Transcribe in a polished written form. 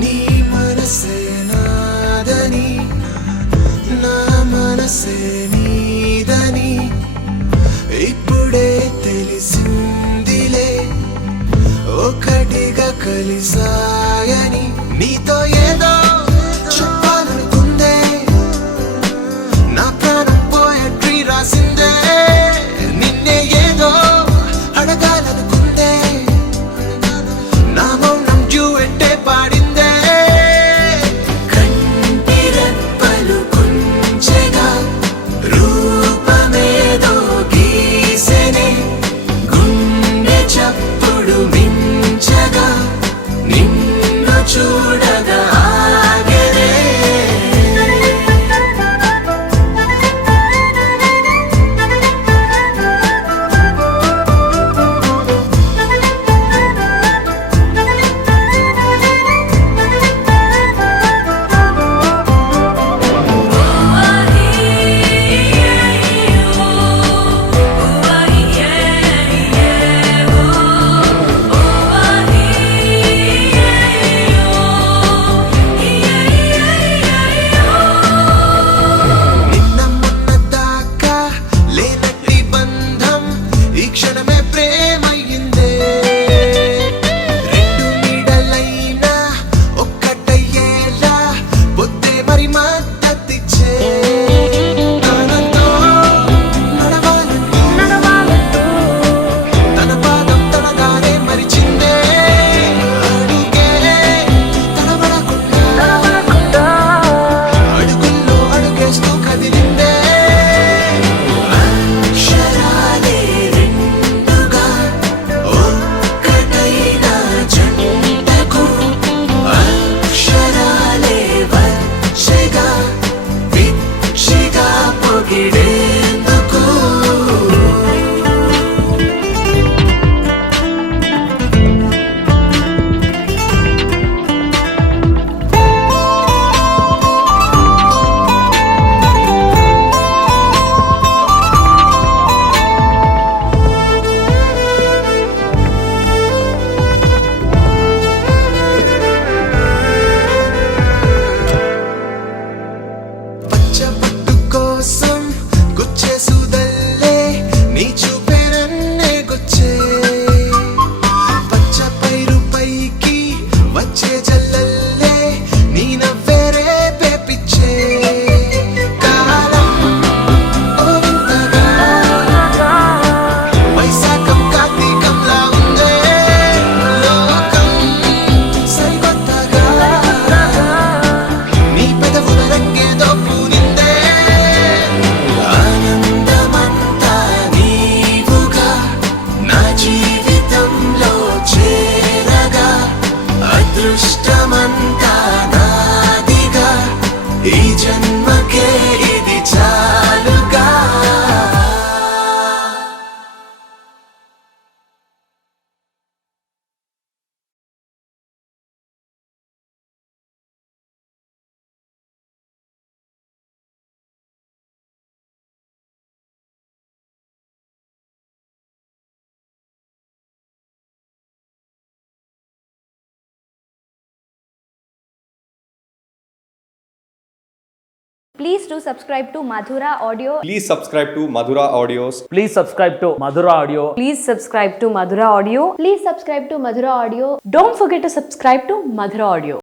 నీ మనసే నాదని నా మనసే నీదని ఇప్పుడే తెలిసిందిలే ఒకటిగా కలిసాయని నీతో ఏదో చెప్పాలనుకుందే నా ప్రాణం పోయట్రీ రాసిందే నిన్నే ఏదో అడగాలనుకుందే నా మౌనం డ్యూయెట్టే పాడిందే కంటిరెప్పలు కొంచెగా రూపమేదో గీసెనే గుండె చప్పుడు మించగా నిన్ను చూడగా ఆగెనే నిన్న మొన్న దాకా లేనట్టి బంధం ఈ క్షణమే ప్రేమయ్యిందే రెండు నీడలైనా ఒక్కటయ్యేలా పొద్దే మరి మద్దతిచ్చే తనతో నడవాలంటూ తన పాదం తనగానే మరిచిందే అడుగే తడబడకుండా అడుగుల్లో అడుగేస్తూ కదిలిందే అక్షరాలే రెండుగా ఒక్కటైన జంటకు అక్షరాలే వచ్చెగా పిచ్చిగా పొగిడేందుకు పచ్చబట్టు కోసం గుచ్చే సుదల్లే నీ చూపే నన్నే గుచ్చే పచ్చ పైరు పైకి వచ్చే జల్లల్లే నీ నవ్వే రేపే పిచ్చే కాలం ఓ వింతగా వైశాఖం కార్తీకంలా ఉందే లోకం సరికొత్తగా నీ పెదవుల రంగేదో పూనిందే ఆనందమంతా నీవుగా నా జీవితంలో చేరగా అదృష్టమంతా నాదిగా ఈ జన్మకే ఇది చాలుగా Please do subscribe to Madhura Audio. Please subscribe to Madhura Audios. Please subscribe to Madhura Audio. Please subscribe to Madhura Audio. Please subscribe to Madhura Audio. Don't forget to subscribe to Madhura Audio.